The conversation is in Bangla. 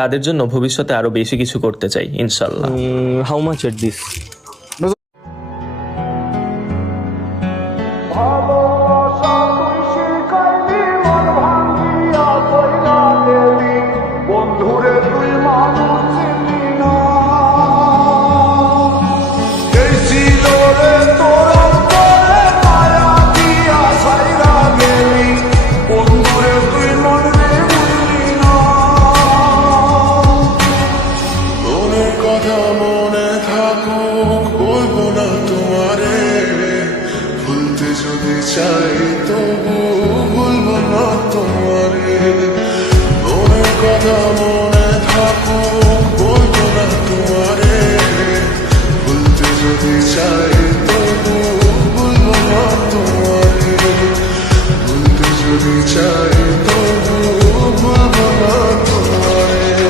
তাদের জন্য ভবিষ্যতে আরো বেশি কিছু করতে চাই ইনশাল্লাহ। How much at this? ভালোবাসা তুই শিখাইলি মন ভাঙ্গিয়া কইরা গেলি বন্ধুরে তুই মানুষ